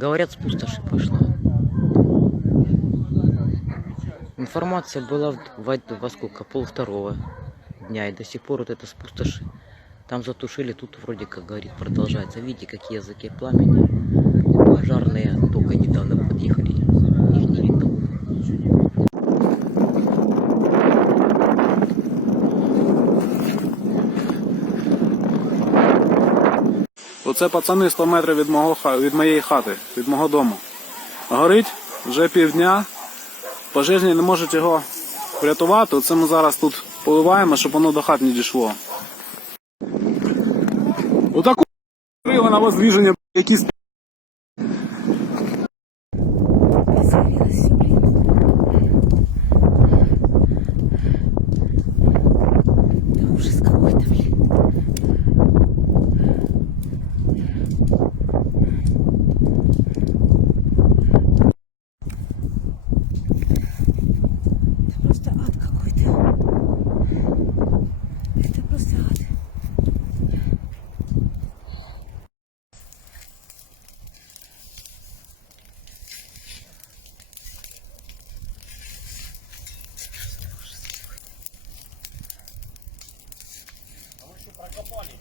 Говорят, с пустоши пошла. Информация была во сколько? 1:30 дня, и до сих пор вот это с пустоши. Там затушили, тут вроде как говорит продолжается. Видите, какие языки пламени. Пожарные только недавно подъехали. Их не видно. Оце пацани 100 метрів від моєї хати, від мого дому. Горить вже півдня. Пожежні не можуть його врятувати. Оце ми зараз тут поливаємо, щоб воно до хат не дійшло. Отаку крила на воздвіження, якісь. Ужас какой-то, блин. Просто ад какой-то. Это просто ад. А вы что, прокопали?